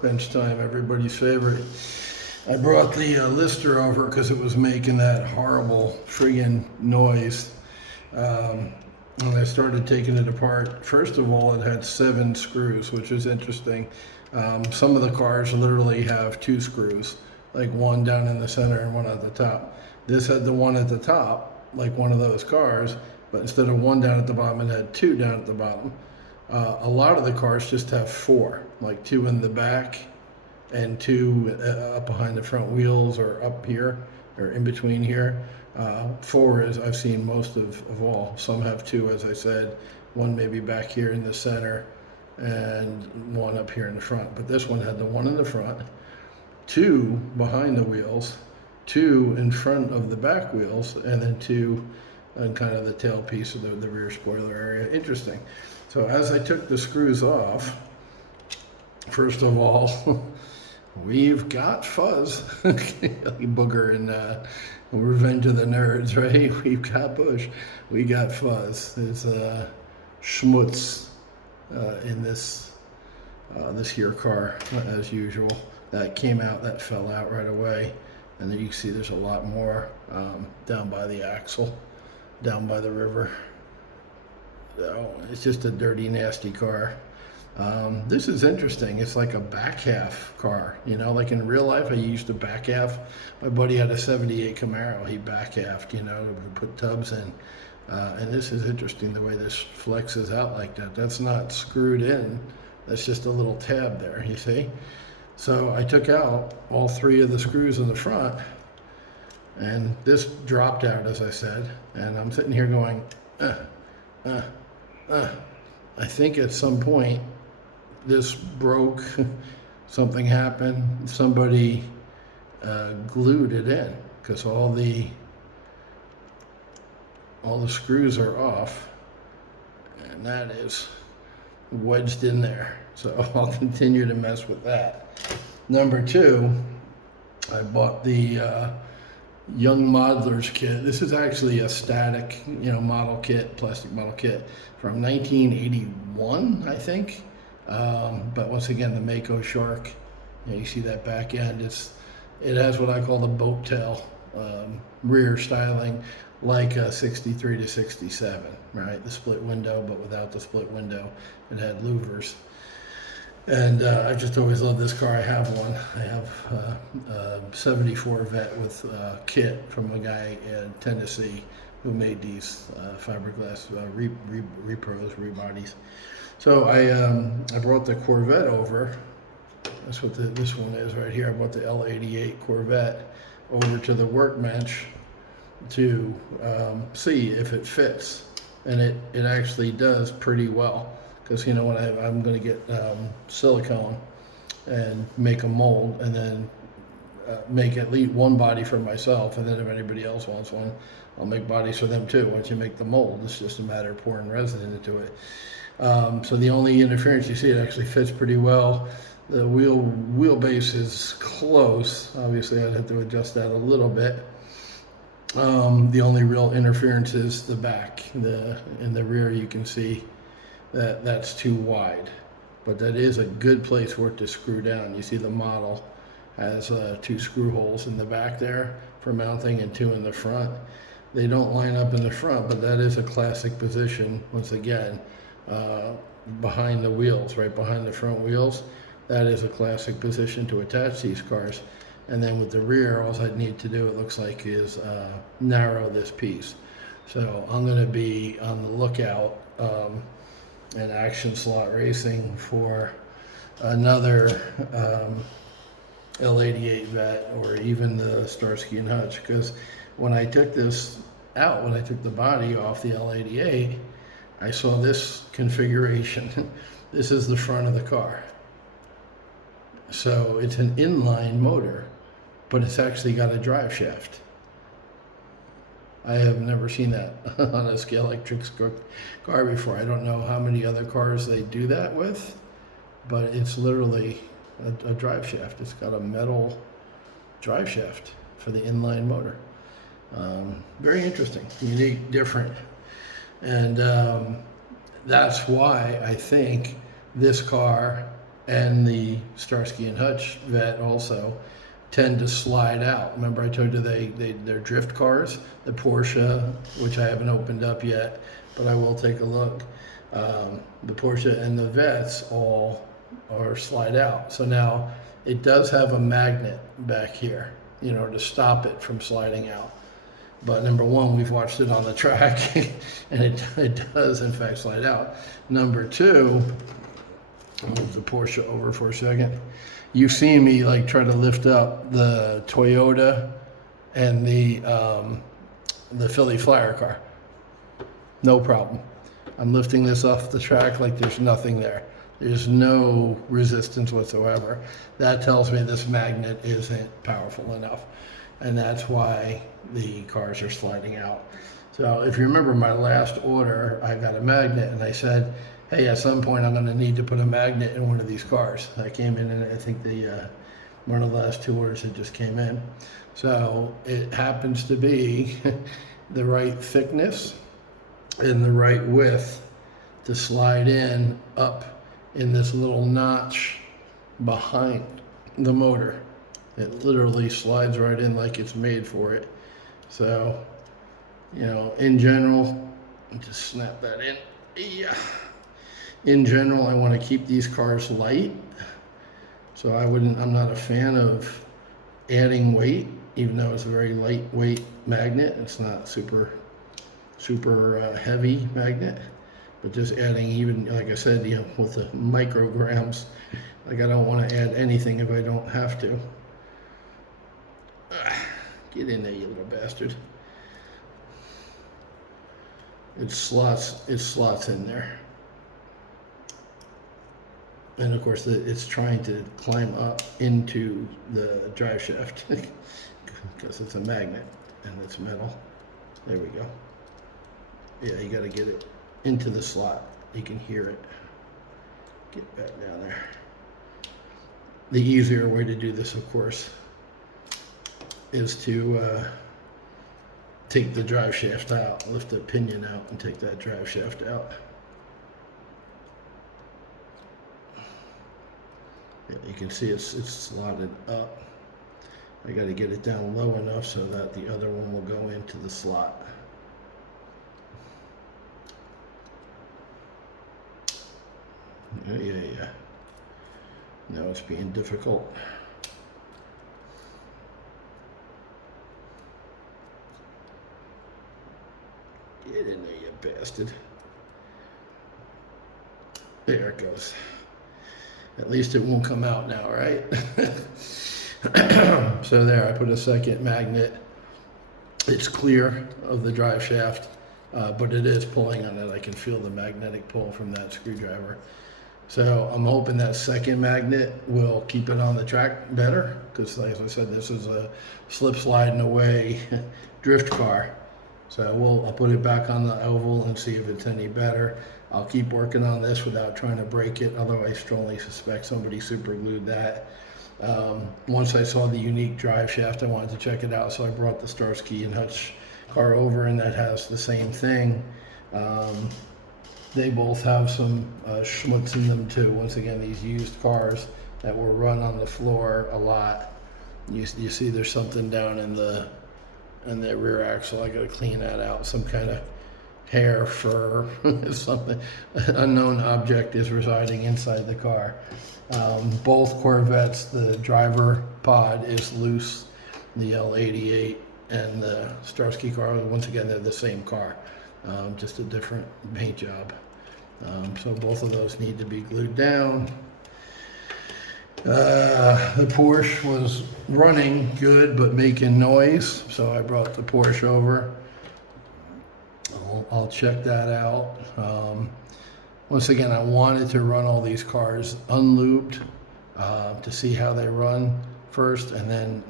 workbench time, everybody's favorite. I brought the lister over because it was making that horrible friggin' noise. When I started taking it apart, first of all, it had 7 screws, which is interesting. Some of the cars literally have 2 screws, like one down in the center and one at the top. This had the one at the top, like one of those cars, but instead of one down at the bottom, it had 2 down at the bottom. A lot of the cars just have 4, like 2 in the back and 2 up behind the front wheels or up here or in between here. 4 is I've seen most of all. Some have 2, as I said, one maybe back here in the center and one up here in the front. But this one had the one in the front, 2 behind the wheels, 2 in front of the back wheels, and then 2 on kind of the tail piece of the rear spoiler area. Interesting. So as I took the screws off, first of all, we've got fuzz. Booger and Revenge of the Nerds, right? We've got Bush. We got fuzz. There's schmutz in this here car, as usual. That came out, that fell out right away. And then you can see there's a lot more down by the axle, down by the river. So it's just a dirty, nasty car. This is interesting. It's like a back half car, you know, like in real life I used to back half. My buddy had a 78 Camaro. He back halved, you know, to put tubs in. And this is interesting the way this flexes out like that. That's not screwed in. That's just a little tab there, you see? So I took out all 3 of the screws in the front and this dropped out, as I said. And I'm sitting here going, I think at some point this broke, something happened, somebody glued it in because all the screws are off and that is wedged in there. So I'll continue to mess with that. Number 2, I bought the Young Modelers kit. This is actually a static, you know, model kit, plastic model kit from 1981, I think. But once again, the Mako Shark, you know, you see that back end. It has what I call the boat tail rear styling, like a 63 to 67, right? The split window, but without the split window. It had louvers. And I just always loved this car. I have one. I have a 74 Vet with a kit from a guy in Tennessee who made these fiberglass repros, rebodies. So I brought the Corvette over. That's what this one is right here. I brought the L88 Corvette over to the workbench to see if it fits. And it actually does pretty well. Because, you know, when I'm going to get silicone and make a mold and then make at least one body for myself, and then if anybody else wants one, I'll make bodies for them too. Once you make the mold, it's just a matter of pouring resin into it. So the only interference you see, it actually fits pretty well. The wheelbase is close. Obviously, I'd have to adjust that a little bit. The only real interference is the back. In the rear, you can see that's too wide, but that is a good place for it to screw down. You see the model has 2 screw holes in the back there for mounting and 2 in the front. They don't line up in the front, but that is a classic position, once again, behind the wheels, right behind the front wheels. That is a classic position to attach these cars. And then with the rear, all I need to do, it looks like, is narrow this piece. So I'm going to be on the lookout in Action Slot Racing for another L88 Vet or even the Starsky and Hutch, because when I took this out, when I took the body off the L88, I saw this configuration. This is the front of the car. So it's an inline motor, but it's actually got a drive shaft. I have never seen that on a Scalextric car before. I don't know how many other cars they do that with, but it's literally a drive shaft. It's got a metal drive shaft for the inline motor. Very interesting, unique, different. And that's why I think this car and the Starsky and Hutch vet also tend to slide out. Remember I told you they're drift cars? The Porsche, which I haven't opened up yet, but I will take a look. The Porsche and the vets all are slide out. So now it does have a magnet back here, you know, to stop it from sliding out. But number one, we've watched it on the track and it does in fact slide out. Number two, I'll move the Porsche over for a second. You've seen me like try to lift up the Toyota and the Philly Flyer car. No problem. I'm lifting this off the track like there's nothing there. There's no resistance whatsoever. That tells me this magnet isn't powerful enough. And that's why the cars are sliding out. So if you remember my last order, I got a magnet and I said, hey, at some point I'm gonna need to put a magnet in one of these cars. I came in and I think one of the last two orders that just came in. So it happens to be the right thickness and the right width to slide in up in this little notch behind the motor. It literally slides right in like it's made for it. So, you know, in general, just snap that in. Yeah. In general, I want to keep these cars light. So I'm not a fan of adding weight, even though it's a very lightweight magnet. It's not super heavy magnet, but just adding, even like I said, you know, with the micrograms, like I don't want to add anything if I don't have to. Get in there, you little bastard. It slots in there. And of course, it's trying to climb up into the drive shaft because it's a magnet and it's metal. There we go. Yeah, you got to get it into the slot. You can hear it. Get back down there. The easier way to do this, of course, is to take the drive shaft out, lift the pinion out and take that drive shaft out. Yeah, you can see it's slotted up. I got to get it down low enough so that the other one will go into the slot. Yeah. Now it's being difficult. Get in there, you bastard. There it goes. At least it won't come out now, right? So there, I put a second magnet. It's clear of the drive shaft, but it is pulling on it. I can feel the magnetic pull from that screwdriver. So I'm hoping that second magnet will keep it on the track better, because like I said, this is a slip sliding away drift car. So I'll put it back on the oval and see if it's any better. I'll keep working on this without trying to break it, although I strongly suspect somebody super glued that. Once I saw the unique drive shaft, I wanted to check it out, so I brought the Starsky and Hutch car over, and that has the same thing. They both have some schmutz in them too. Once again, these used cars that were run on the floor a lot. You see there's something down in the rear axle. I got to clean that out. Some kind of hair, fur, something. An unknown object is residing inside the car. Both Corvettes, the driver pod is loose. The L88 and the Starsky car, once again, they're the same car, just a different paint job. So both of those need to be glued down. The Porsche was running good but making noise, so I brought the Porsche over. I'll check that out. Once again, I wanted to run all these cars unlubed to see how they run first, and then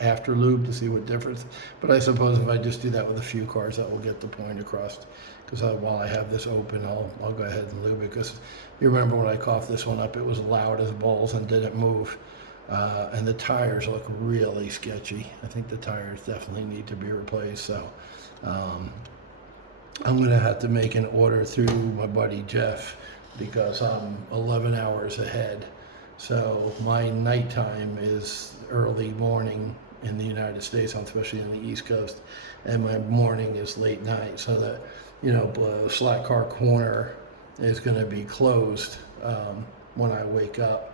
after lube to see what difference. But I suppose if I just do that with a few cars, that will get the point across. Because while I have this open, I'll go ahead and lube it. Because you remember when I coughed this one up, it was loud as balls and didn't move. And the tires look really sketchy. I think the tires definitely need to be replaced. So I'm going to have to make an order through my buddy Jeff because I'm 11 hours ahead. So my nighttime is early morning in the United States, especially in the East Coast, and my morning is late night. So that, Slack Car Corner is going to be closed when I wake up.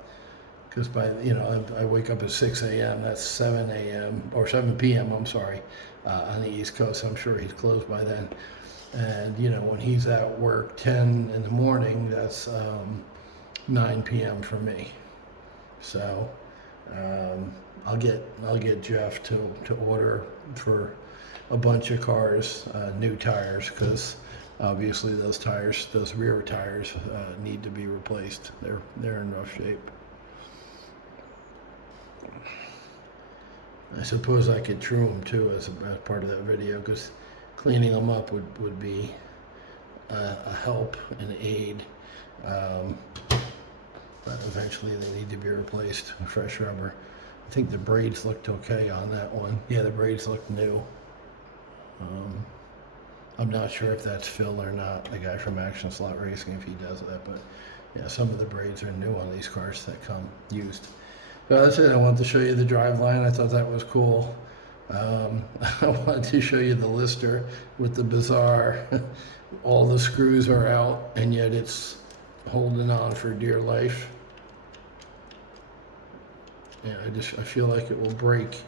Because I wake up at 6 a.m. That's 7 a.m. or 7 p.m. I'm sorry, on the East Coast. I'm sure he's closed by then. And when he's at work 10 in the morning, that's 9 p.m. for me. So I'll get Jeff to order for a bunch of cars new tires, because obviously those rear tires need to be replaced. They're in rough shape. I suppose I could trim them too as part of that video, because cleaning them up would be a help and aid. But eventually they need to be replaced with fresh rubber. I think the braids looked okay on that one. Yeah, the braids look new. I'm not sure if that's Phil or not, the guy from Action Slot Racing, if he does that, but yeah, some of the braids are new on these cars that come used. So that's it. I wanted to show you the driveline. I thought that was cool. I wanted to show you the lister with the bizarre, all the screws are out and yet it's holding on for dear life. Yeah, I feel like it will break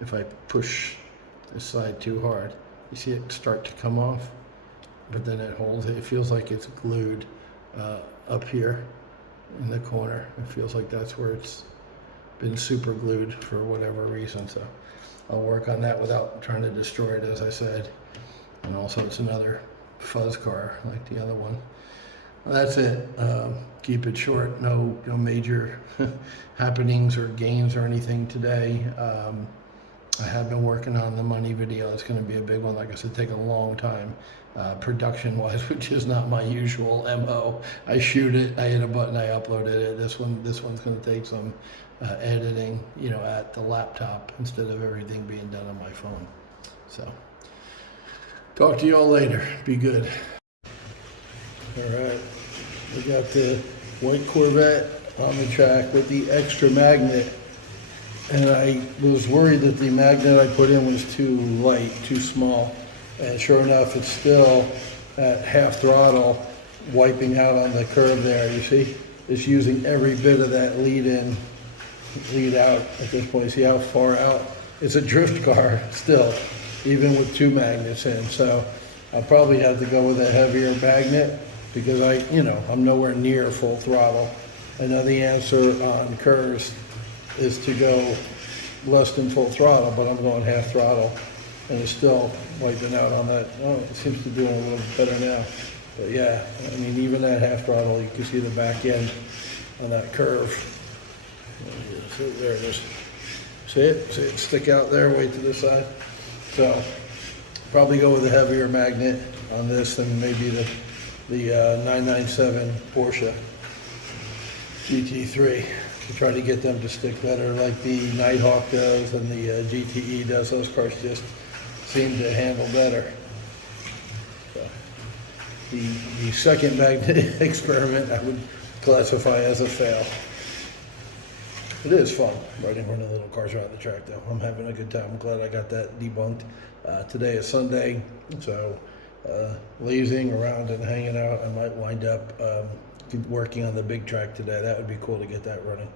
if I push this side too hard. You see it start to come off, but then it holds it. It feels like it's glued up here in the corner. It feels like that's where it's been super glued for whatever reason. So I'll work on that without trying to destroy it, as I said. And also it's another fuzz car like the other one. Well, that's it. Keep it short. No major happenings or gains or anything today. I have been working on the money video. It's going to be a big one. Like I said, take a long time production-wise, which is not my usual MO. I shoot it, I hit a button, I uploaded it. This one's going to take some editing, at the laptop instead of everything being done on my phone. So, talk to you all later. Be good. All right, we got the white Corvette on the track with the extra magnet. And I was worried that the magnet I put in was too light, too small. And sure enough, it's still at half throttle, wiping out on the curve there. You see, it's using every bit of that lead in, lead out at this point. See how far out? It's a drift car still, even with two magnets in. So I'll probably have to go with a heavier magnet because I'm nowhere near full throttle. I know the answer on curves is to go less than full throttle, but I'm going half throttle and it's still wiping out on that. Oh, it seems to be doing a little better now. But yeah, I mean, even at half throttle, you can see the back end on that curve. So there it is. See it? See it stick out there, way to the side? So probably go with a heavier magnet on this than maybe the 997 Porsche GT3. To try to get them to stick better like the Nighthawk does and the GTE does. Those cars just seem to handle better. So the second magnet experiment I would classify as a fail. It is fun riding one of the little cars around the track though. I'm having a good time. I'm glad I got that debunked. Today is Sunday, so lazing around and hanging out. I might wind up working on the big track today. That would be cool to get that running.